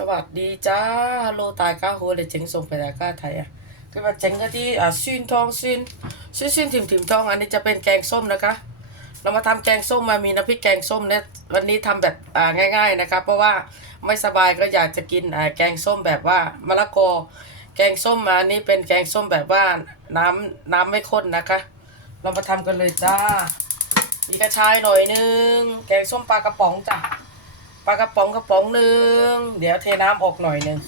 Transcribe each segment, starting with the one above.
สวัสดีจ้าฮัลโหลตายก้าโหเลยเจ๋งส่งไปตายก้าไทยอะก็มาเจ๋งก็ที่อ่าซินทองซินซินซินถิ่มถิ่มทอง อันนี้จะเป็นแกงส้มนะคะ เรามาทำแกงส้มมามีน้ำพริกแกงส้มเนี่ยวันนี้ทำแบบอ่าง่าย ๆนะครับเพราะว่าไม่สบายก็อยากจะกินอ่าแกงส้มแบบว่ามะละกอ แกงส้มมาอันนี้เป็นแกงส้มแบบว่าน้ำน้ำไม่ข้นนะคะ เรามาทำกันเลยจ้ามีกระชายหน่อยนึง แกงส้มปลากระป๋องจ้ะ ปลากระป๋องกระป๋องหนึ่งเดี๋ยวเทน้ำออกหน่อยหนึ่ง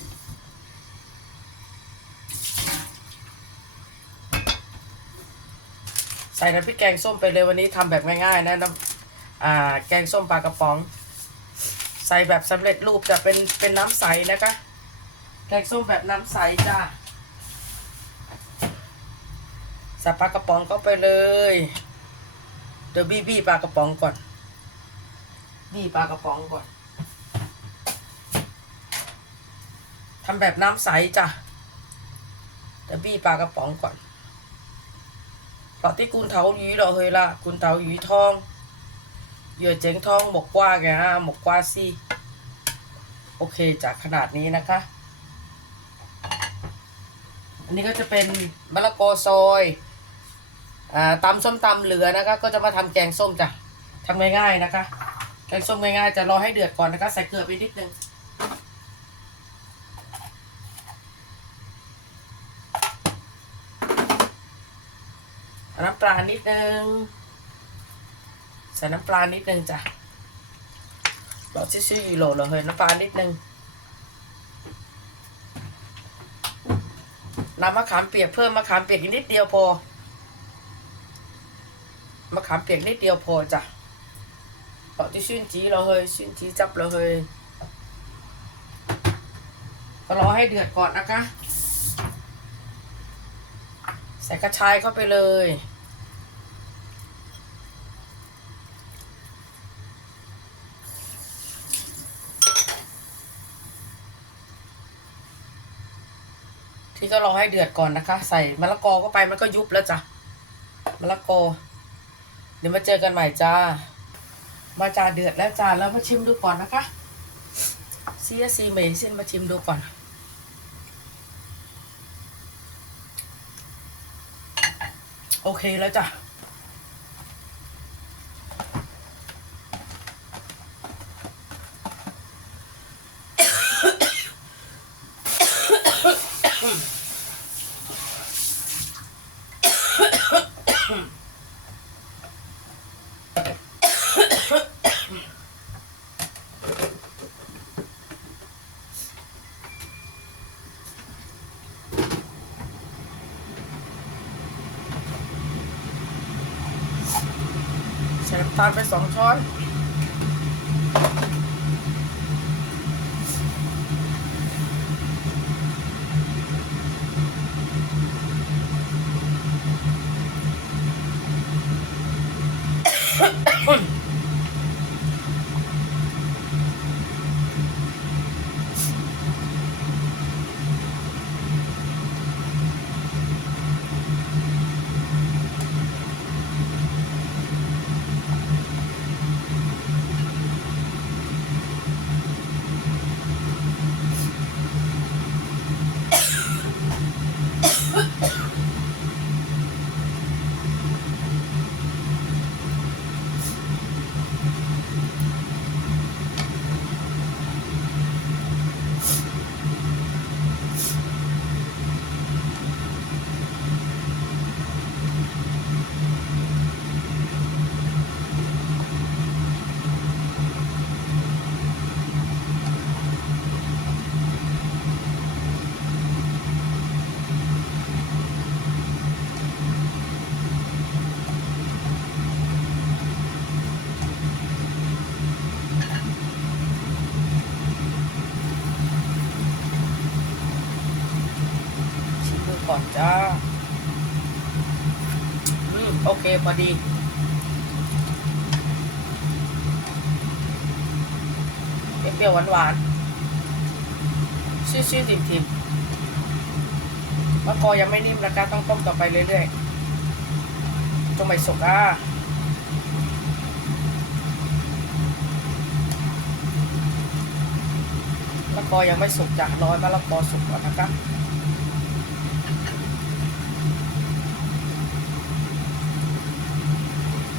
ใส่น้ำพริกแกงส้มไปเลยวันนี้ทำแบบง่ายๆนะน้ำอ่าแกงส้มปลากระป๋อง ใส่แบบสำเร็จรูปจะเป็นเป็นน้ำใสนะคะแกงส้มแบบน้ำใสจ้าใส่ปลากระป๋องเข้าไปเลยเดี๋ยวบี้บี้ปลากระป๋องก่อนบี้ปลากระป๋องก่อน ทำแบบน้ำใสจ้ะเดี๋ยวบี้ปลากระป๋องก่อนเพราที่คุณเถาหยีเราเฮยละคุณเถาหยีทองเหยื่อเจ๋งทองหมกกว่าแกฮะหมกกว่าซี่โอเคจากขนาดนี้นะคะ อันนี้ก็จะเป็นมะละกอซอยอ่าตำส้มตำเหลือนะคะ ก็จะมาทำแกงส้มจ้ะทำง่ายๆนะคะ แกงส้มง่ายๆจะรอให้เดือดก่อนนะคะ ใส่เกลือไปนิดนึง น้ำปลานิดนึง ใส่น้ำปลานิดนึงจ้ะเราซื่อยูโหลเราเฮ้ยน้ำปลานิดนึง น้ำมะขามเปียกเพิ่มมะขามเปียกนิดเดียวพอ มะขามเปียกนิดเดียวพอจ้ะเอาที่ชื่นจีเราเฮยชื่นจีจับเราเฮยก็รอให้เดือดก่อนนะคะ ใส่กระชายเข้าไปเลย ที่ก็รอให้เดือดก่อนนะคะ ใส่มะละกอเข้าไปมันก็ยุบแล้วจ้ะมะละกอ เดี๋ยวมาเจอกันใหม่จ้า มาจาเดือดแล้วจ้าแล้วมาชิมดูก่อนนะคะซียซีเมย์เส้นมาชิมดูก่อน โอเคแล้วจ้ะ ใส่น้ำตาลไปสองช้อน ชิมดู ก่อนจ้า อืม โอเค พอดี เปรี้ยวหวานๆชื่อๆทิมๆมะกอยังไม่นิ่มนะคะต้องต้มต่อไปเรื่อยๆจงไม่สุกอะมะกอยังไม่สุกจ้ะรอยมะละกอสุกก่อนนะคะ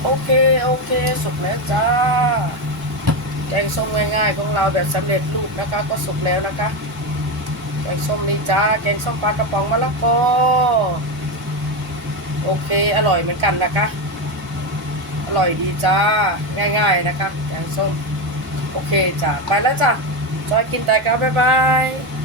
โอเค โอเค สุกแล้วจ้า แกงส้มง่ายๆของเราแบบสำเร็จรูปนะคะ ก็สุกแล้วนะคะ แกงส้มนี่จ้า แกงส้มปลากระป๋องมะละกอ โอเค อร่อยเหมือนกันนะคะ อร่อยดีจ้า ง่ายๆนะคะ แกงส้ม โอเคจ้า ไปแล้วจ้าจอยกินแต่ครับบ๊ายบาย